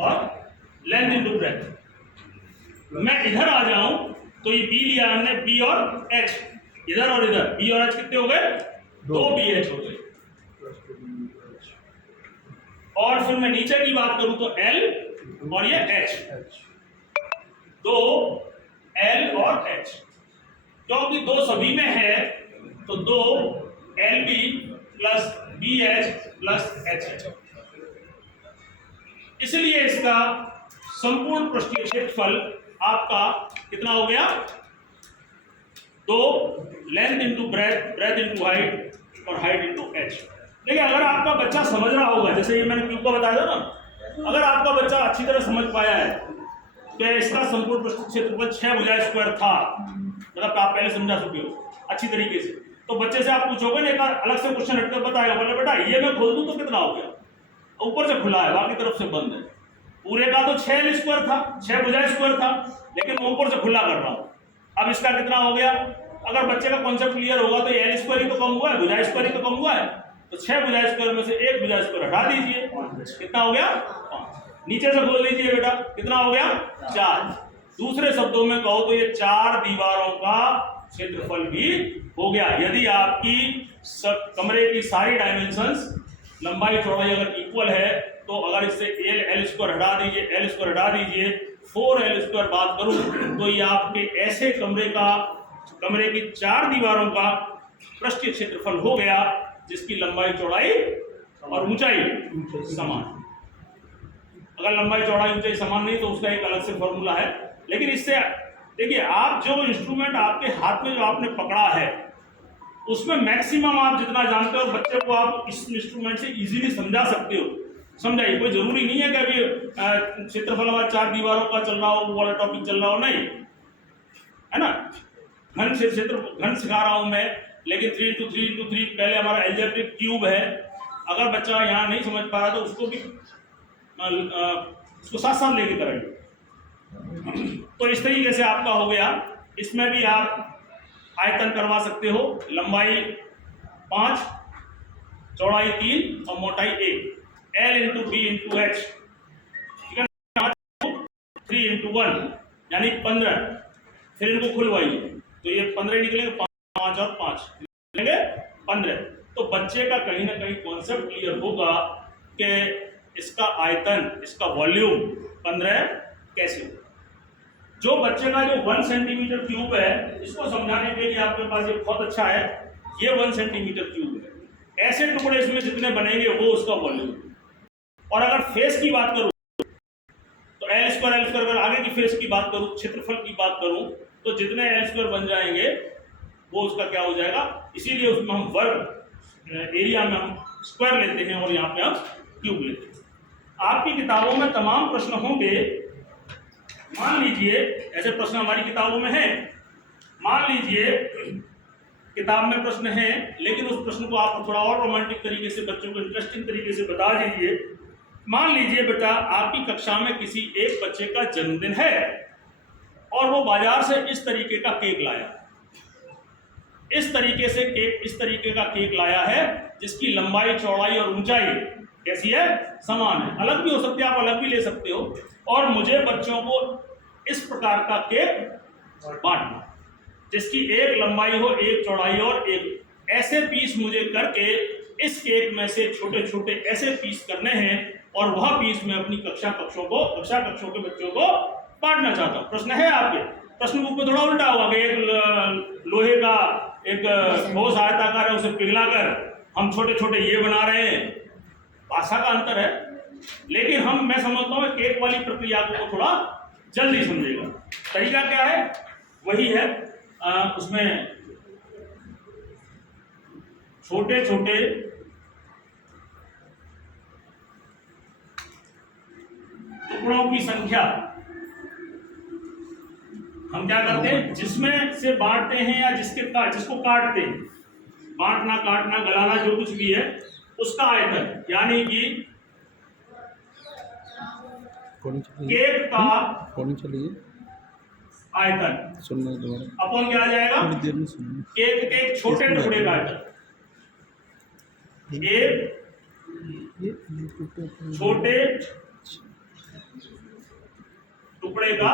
और length into breadth. मैं इधर आ जाऊं तो ये बी लिया हमने, बी और एच, इधर और इधर बी और एच कितने हो गए, 2 बी एच हो गए। और फिर मैं नीचे की बात करूं तो एल और ये एच, 2 एल और एच, क्योंकि 2 सभी में है तो 2 L B plus B H plus H H. इसलिए इसका संपूर्ण पृष्ठीय क्षेत्रफल आपका कितना हो गया, 2 length into breadth, breath into height और हाइट इंटू एच। देखिए अगर आपका बच्चा समझ रहा होगा, जैसे ये मैंने क्यूब का बताया था ना, अगर आपका बच्चा अच्छी तरह समझ पाया है तो इसका संपूर्ण पृष्ठीय क्षेत्रफल 6 भुजाएं स्क्वायर था, मतलब आप पहले समझा चुके हो अच्छी तरीके से। तो बच्चे से आप पूछोगे ना, एक बार अलग से क्वेश्चन हटकर बताएगा, बोले बेटा ये मैं खोल दूं तो कितना हो गया, ऊपर से खुला है बाकी तरफ से बंद है, पूरे का तो 6 एल स्क्वायर था, 6 भुजाएं स्क्वायर था, लेकिन मैं ऊपर से खुला कर रहा हूं। अब इसका कितना हो गया, अगर बच्चे का कॉन्सेप्ट क्लियर होगा तो एल स्क्वायर ही तो कम हुआ है, भुजा स्क्वायर ही तो कम हुआ है, तो 6 भुजा स्क्वायर में से 1 भुजा स्क्वायर हटा दीजिए, कितना हो गया 5। नीचे से बोल दीजिए बेटा कितना हो गया 4। दूसरे शब्दों में कहो तो ये 4 दीवारों का क्षेत्रफल भी हो गया। यदि आपकी सब कमरे की सारी डायमेंशंस लंबाई चौड़ाई अगर इक्वल है तो अगर इससे एल स्क्वायर हटा दीजिए, एल स्क्वायर हटा दीजिए, 4 एल स्क्वायर बात करूं तो ये आपके ऐसे कमरे की 4 दीवारों का पृष्ठीय क्षेत्रफल हो गया जिसकी लंबाई चौड़ाई और ऊंचाई समान। अगर लंबाई चौड़ाई ऊंचाई समान नहीं तो उसका एक अलग से फॉर्मूला है। लेकिन इससे देखिए, आप जो इंस्ट्रूमेंट आपके हाथ में जो आपने पकड़ा है उसमें मैक्सिमम आप जितना जानते हो बच्चे को आप इस इंस्ट्रूमेंट से इजीली समझा सकते हो। समझाइए, कोई जरूरी नहीं है कि अभी क्षेत्रफल हमारा 4 दीवारों का चल रहा हो, वो वाला टॉपिक चल रहा हो, नहीं है ना। घन सिखा रहा हूं मैं, लेकिन 3x3x3 पहले हमारा एल्जेब्रिक क्यूब है। अगर बच्चा यहाँ नहीं समझ पा रहा तो उसको भी उसको साथ साथ लेके करेंगे। तो इस तरीके से आपका हो गया। इसमें भी आप आयतन करवा सकते हो, लंबाई 5, चौड़ाई 3 और मोटाई 1, L into B into H, 3 into 1 यानी 15। फिर इनको खुलवाइए तो ये 15 निकलेंगे, 5 और 5 निकलेंगे 15। तो बच्चे का कहीं ना कहीं कॉन्सेप्ट क्लियर होगा कि इसका आयतन, इसका वॉल्यूम 15 कैसे होगा। जो बच्चे का जो 1 सेंटीमीटर क्यूब है, इसको समझाने के लिए आपके पास ये बहुत अच्छा है, ये 1 सेंटीमीटर क्यूब है। ऐसे टुकड़े इसमें जितने बनेंगे वो उसका वॉल्यूम। और अगर फेस की बात करूं तो एल स्क्वायर अगर आगे की फेस की बात करूं, क्षेत्रफल की बात करूं, तो जितने एल स्क्वायर बन जाएंगे वो उसका क्या हो जाएगा। इसीलिए उसमें हम वर्ग एरिया में हम स्क्वायर लेते हैं और यहाँ पे हम क्यूब लेते हैं। आपकी किताबों में तमाम प्रश्न होंगे। मान लीजिए ऐसे प्रश्न हमारी किताबों में है, मान लीजिए किताब में प्रश्न है, लेकिन उस प्रश्न को आप थोड़ा और रोमांटिक तरीके से बच्चों को इंटरेस्टिंग तरीके से बता दीजिए। मान लीजिए बेटा आपकी कक्षा में किसी एक बच्चे का जन्मदिन है और वो बाजार से इस तरीके का केक लाया, इस तरीके का केक लाया है जिसकी लंबाई चौड़ाई और ऊंचाई कैसी है, समान है। अलग भी हो सकती है, आप अलग भी ले सकते हो। और मुझे बच्चों को इस प्रकार का केक बांटना जिसकी एक लंबाई हो, एक चौड़ाई और एक। ऐसे पीस मुझे करके इस केक में से छोटे छोटे ऐसे पीस करने हैं और वह पीस मैं अपनी कक्षा कक्षों के बच्चों को बांटना चाहता हूं। प्रश्न है आपके, प्रश्न बुक में थोड़ा उल्टा हुआ कि एक लोहे का एक ठोस आयताकार है, उसे पिघलाकर हम छोटे छोटे ये बना रहे हैं। भाषा का अंतर है, लेकिन मैं समझता हूँ केक वाली प्रक्रिया को थोड़ा जल्दी समझेगा। तरीका क्या है, वही है, उसमें छोटे छोटे टुकड़ों की संख्या हम क्या करते हैं, जिसमें से बांटते हैं या जिसको काटते हैं, बांटना काटना गलाना जो कुछ भी है उसका आयतन, यानी कि केक का आयतन अपन क्या आ जाएगा, केक के एक छोटे टुकड़े का आयतन, एक छोटे पड़ेगा